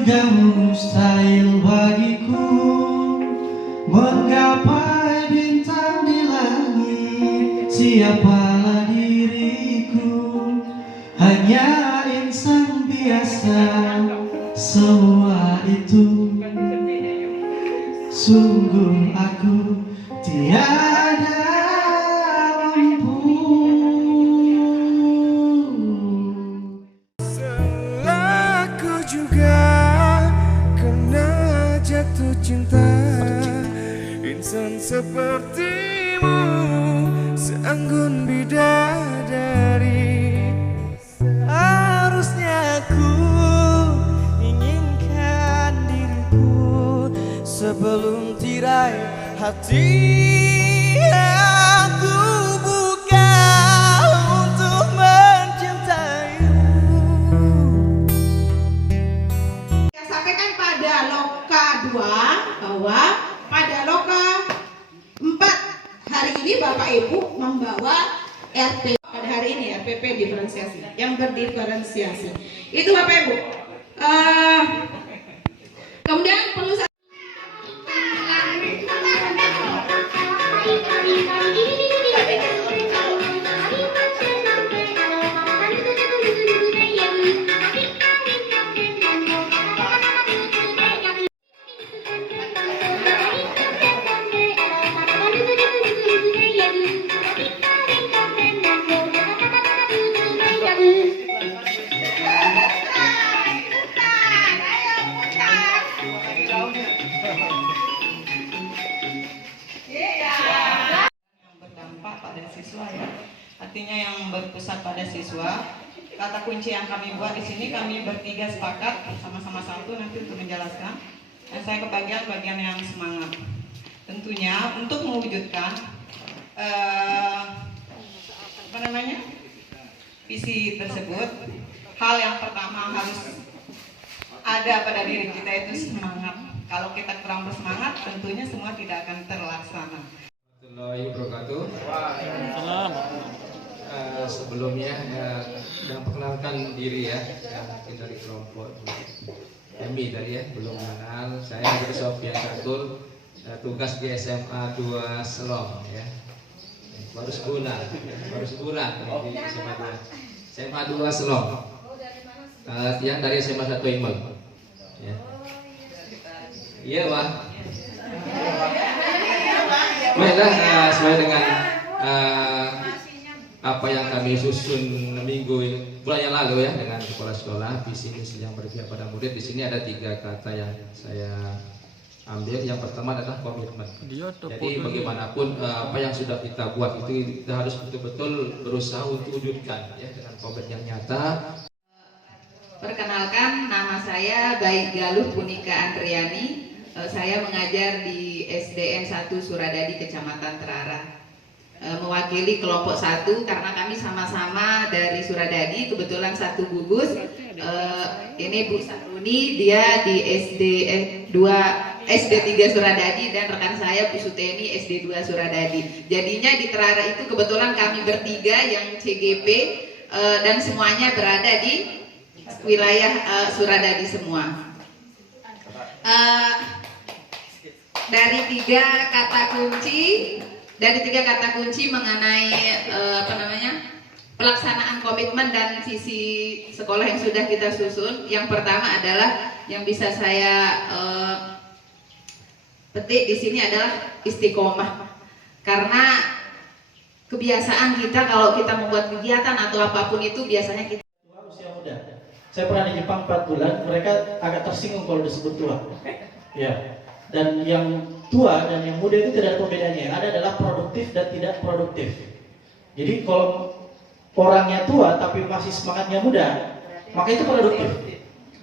juga mustahil bagiku menggapai bintang di langit. Siapalah diriku, hanya insan biasa. Semua itu sungguh aku tiada mampu. Selaku juga kena jatuh cinta, insan sepertimu seanggun bidadari. Harusnya aku inginkan diriku sebelum tirai hati. Aku buka untuk mencintaimu. Saya sampaikan pada loka 2 bahwa pada loka 4 hari ini Bapak Ibu membawa RP pada hari ini RPP diferensiasi yang berdiferensiasi itu Bapak Ibu. Kemudian perlu pada siswa ya, artinya yang berpusat pada siswa. Kata kunci yang kami buat di sini, kami bertiga sepakat sama-sama satu nanti untuk menjelaskan. Dan saya kebagian bagian yang semangat. Tentunya untuk mewujudkan visi tersebut, hal yang pertama harus ada pada diri kita itu semangat. Kalau kita kurang bersemangat, tentunya semua tidak akan terlaksana. Sebelumnya yang perkenalkan diri ya, mungkin dari kelompok MI tadi ya, belum mengenal. Saya dari Sofian Satul, tugas di SMA 2 Selong ya, baru sebulan di SMA 2 Selong. Yang dari SMA 1 Imel ya. Iya Wah. Baiklah, sesuai dengan apa yang kami susun bulan yang lalu ya dengan kepala sekolah, visi misi yang berpihak pada murid. Di sini ada 3 kata yang saya ambil. Yang pertama adalah komitmen. Jadi bagaimanapun apa yang sudah kita buat itu kita harus betul-betul berusaha untuk wujudkan ya dengan komitmen yang nyata. Perkenalkan, nama saya Baik Galuh Punika Andriani. Saya mengajar di SDN 1 Suradadi, Kecamatan Terarah. Mewakili kelompok 1 karena kami sama-sama dari Suradadi, kebetulan satu gugus. Ini Bu Saruni, dia di SD 3 Suradadi, dan rekan saya Bu Suteni SD 2 Suradadi. Jadinya di Terarah itu kebetulan kami bertiga yang CGP dan semuanya berada di wilayah Suradadi semua. Dari tiga kata kunci mengenai pelaksanaan komitmen dan visi sekolah yang sudah kita susun. Yang pertama adalah yang bisa saya petik di sini adalah istiqomah. Karena kebiasaan kita kalau kita membuat kegiatan atau apapun itu biasanya kita usia muda. Saya pernah di Jepang 4 bulan, mereka agak tersinggung kalau disebut tua. Ya. Dan yang tua dan yang muda itu tidak ada pembedanya. Yang ada adalah produktif dan tidak produktif. Jadi kalau orangnya tua tapi masih semangatnya muda, maka itu produktif.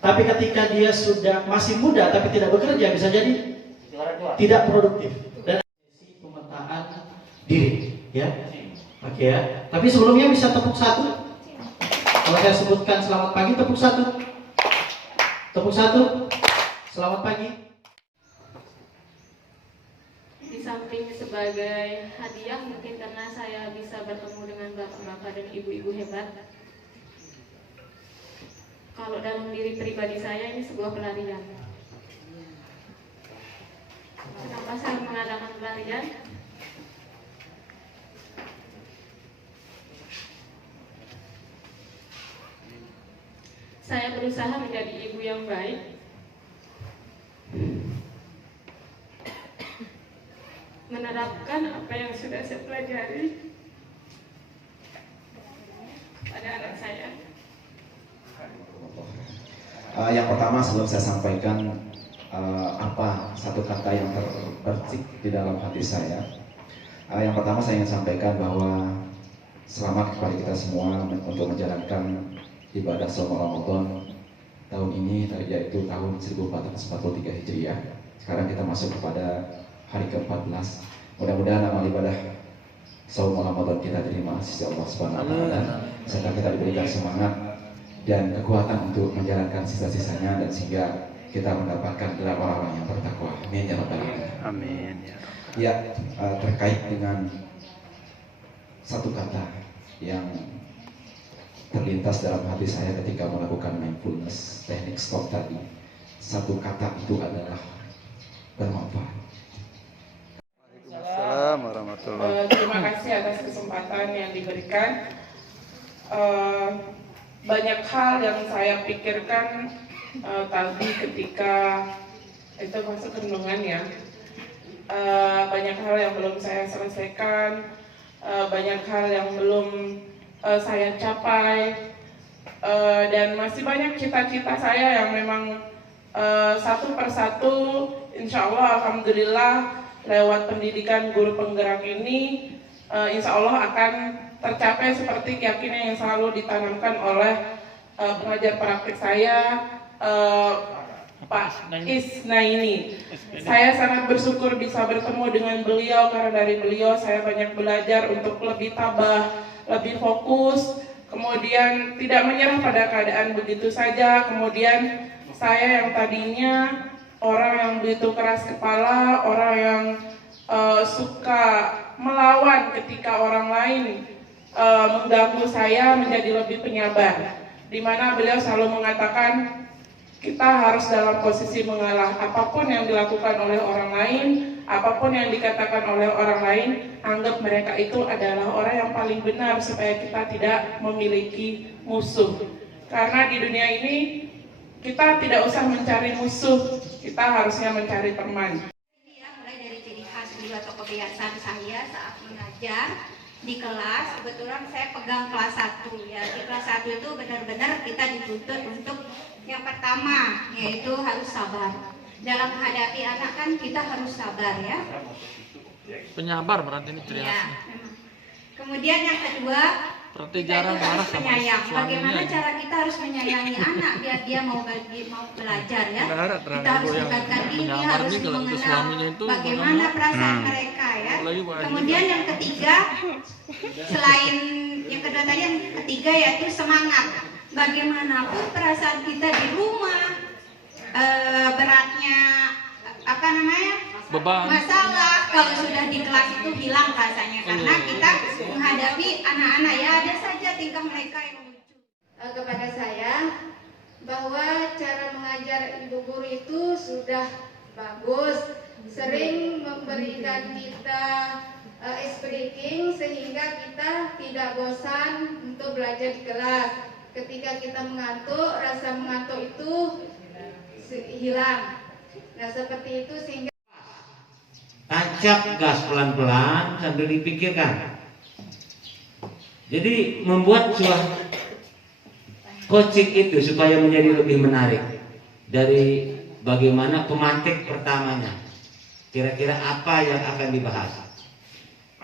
Tapi ketika dia sudah masih muda tapi tidak bekerja, bisa jadi tidak produktif. Dan pemetaan diri, ya. Oke ya. Tapi sebelumnya bisa tepuk satu. Kalau saya sebutkan selamat pagi, tepuk satu. Tepuk satu. Selamat pagi. Di samping sebagai hadiah, mungkin karena saya bisa bertemu dengan bapak-bapak dan ibu-ibu hebat, kalau dalam diri pribadi saya ini sebuah pelarian. Kenapa saya mengadakan pelarian? Saya berusaha menjadi ibu yang baik, menerapkan apa yang sudah saya pelajari pada anak saya. Yang pertama sebelum saya sampaikan apa satu kata yang terbercik di dalam hati saya. Yang pertama saya ingin sampaikan bahwa selamat kepada kita semua untuk menjalankan ibadah Shaum Ramadan tahun ini, yaitu tahun 1443 Hijriah. Sekarang kita masuk kepada hari ke-14. Mudah-mudahan amal ibadah Shaum Ramadan kita terima sisi Allah Subhanahu wa taala, serta kita diberikan semangat dan kekuatan untuk menjalankan sisa-sisanya, dan sehingga kita mendapatkan gelar orang-orang yang bertakwa. Amin ya rabbal alamin. Amin. Ya, terkait dengan satu kata yang terlintas dalam hati saya ketika melakukan mindfulness, teknik stop tadi. Satu kata itu adalah bermanfaat. Waalaikumsalam warahmatullahi. Terima kasih atas kesempatan yang diberikan. Banyak hal yang saya pikirkan tadi ketika itu masuk kandungan ya. Banyak hal yang belum saya selesaikan, banyak hal yang belum saya capai, dan masih banyak cita-cita saya yang memang satu persatu insya Allah alhamdulillah lewat pendidikan guru penggerak ini insya Allah akan tercapai seperti keyakinan yang selalu ditanamkan oleh pengajar praktik saya, Pak Isnaini. Saya sangat bersyukur bisa bertemu dengan beliau, karena dari beliau saya banyak belajar untuk lebih tabah, lebih fokus, kemudian tidak menyerah pada keadaan begitu saja. Kemudian saya yang tadinya orang yang begitu keras kepala, orang yang suka melawan ketika orang lain mengganggu saya, menjadi lebih penyabar, di mana beliau selalu mengatakan kita harus dalam posisi mengalah. Apapun yang dilakukan oleh orang lain, apapun yang dikatakan oleh orang lain, anggap mereka itu adalah orang yang paling benar, supaya kita tidak memiliki musuh. Karena di dunia ini kita tidak usah mencari musuh, kita harusnya mencari teman. Ini ya, mulai dari ciri khas dulu atau kebiasaan saya saat mengajar di kelas. Kebetulan saya pegang kelas 1 ya. Di kelas 1 itu benar-benar kita dituntut untuk yang pertama, yaitu harus sabar. Dalam menghadapi anak kan kita harus sabar ya. Penyabar berarti ini ciri khasnya. Ya, kemudian yang kedua, berarti kita jarang itu harus marah sama penyayang. suaminya. Bagaimana cara kita harus menyayangi anak biar dia mau belajar ya. Kita harus dekatkan diri, harus mengenal bagaimana perasaan mereka ya. Kemudian yang ketiga, selain yang kedua tadi, yang ketiga yaitu semangat. Bagaimanapun perasaan kita di rumah, beratnya apa namanya, beban, masalah, kalau sudah di kelas itu hilang rasanya, karena kita menghadapi anak-anak ya ada saja tingkah mereka yang lucu. Kepada saya bahwa cara mengajar ibu guru itu sudah bagus, sering memberikan kita speaking sehingga kita tidak bosan untuk belajar di kelas. Ketika kita mengantuk, rasa mengantuk itu hilang. Nah seperti itu sehingga tancap gas pelan-pelan sambil dipikirkan. Jadi membuat sebuah coaching itu supaya menjadi lebih menarik dari bagaimana pemantik pertamanya. Kira-kira apa yang akan dibahas.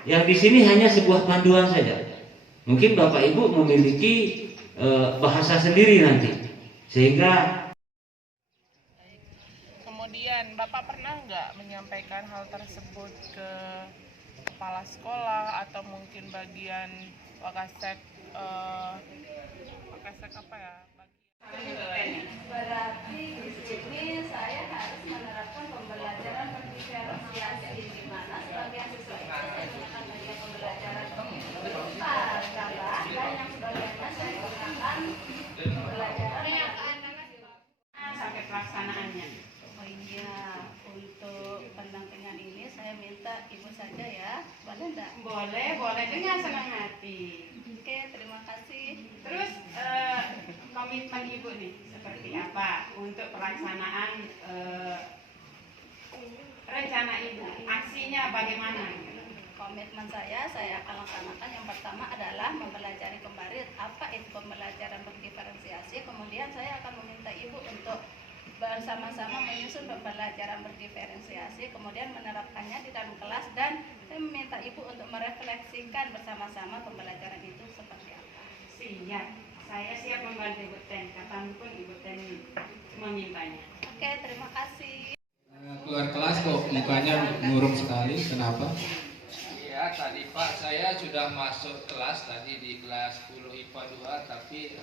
Yang di sini hanya sebuah panduan saja. Mungkin Bapak Ibu memiliki bahasa sendiri nanti, sehingga. Kemudian Bapak pernah nggak menyampaikan hal tersebut ke kepala sekolah atau mungkin bagian wakasek apa ya? berarti di sini saya harus menerapkan pembelajaran diferensiasi di mana sebagian siswa itu saya gunakan media pembelajaran berupa gambar dan yang sebagiannya saya gunakan pembelajaran Boleh dengan senang hati. Oke, terima kasih. Terus komitmen Ibu nih seperti apa untuk pelaksanaan rencana Ibu? Aksinya bagaimana? Komitmen saya akan laksanakan. Yang pertama adalah mempelajari kembali apa itu pembelajaran berdiferensiasi. Kemudian saya akan meminta Ibu untuk bersama-sama menyusun pembelajaran berdiferensiasi, kemudian menerapkannya di dalam kelas, dan saya meminta Ibu untuk merefleksikan bersama-sama pembelajaran itu seperti apa. Siap, saya siap membantu Ibu Ten, kapanpun Ibu Ten memintanya. Oke, terima kasih. Keluar kelas kok mukanya murung sekali, kenapa? Iya, tadi Pak, saya sudah masuk kelas tadi di kelas 10 IPA 2, tapi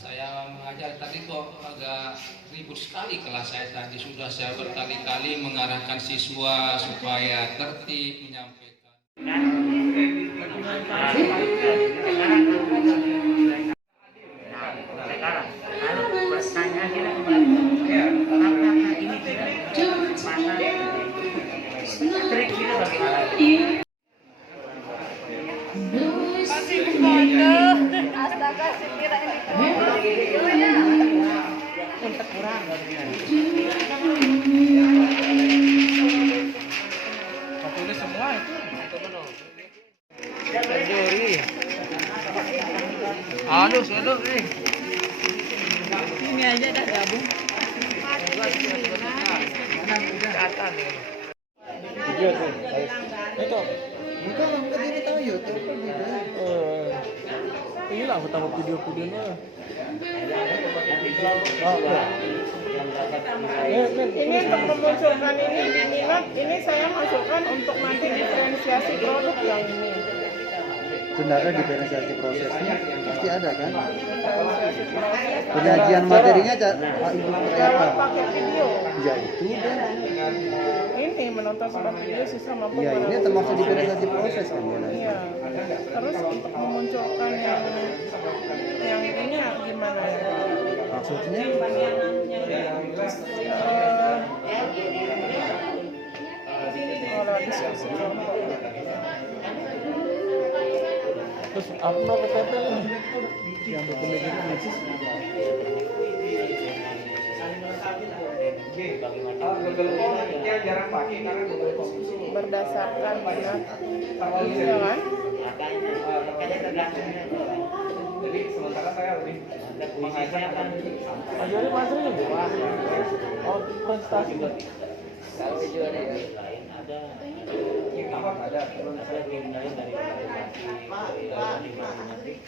saya mengajar tadi kok agak ribut sekali kelas saya tadi. Sudah saya berkali-kali mengarahkan siswa supaya tertib menyampaikan. Astaga, sekira ini kurang. Ini semua itu. Aduh, nih. Ini aja dah gabung. Itu. Bukan angkat ini tahu YouTube Inilah pertama video-videonya. Ini untuk memunculkan ini di minat, ini saya masukkan untuk nanti diferensiasi produk yang ini. sebenarnya diferensiasi prosesnya pasti ada kan? Penyajian materinya Ibu seperti apa? Pakai video. Ya itu dan Ini menonton sebuah video siswa mampu. ya ini termasuk diferensiasi proses kan ya? Iya. Terus untuk memunculkan yang ini gimana ya? Maksudnya? Kalau diskusi kelompok. Terus apa PPP ini? Yang dokumen krisis. Berdasarkan minat, iya kan? Jadi sementara saya lebih mengajar Ajari Mas Ri. Oh, prestasi. Kalau juara ini lain ada ada lain dari nanti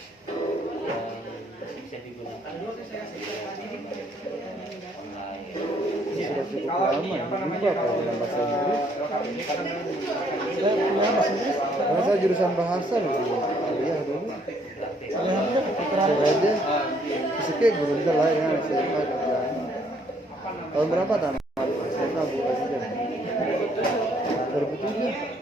bisa digunakan Sudah cukup lama juga kalau dalam bahasa Inggris. Saya punya bahasa Inggris. Karena saya jurusan bahasa loh. Kuliah dulu. Saya aja. Fisiknya guru juga lah ya. SMA kerjaan. Tahun berapa tamat? SMA bukan saja. 2007.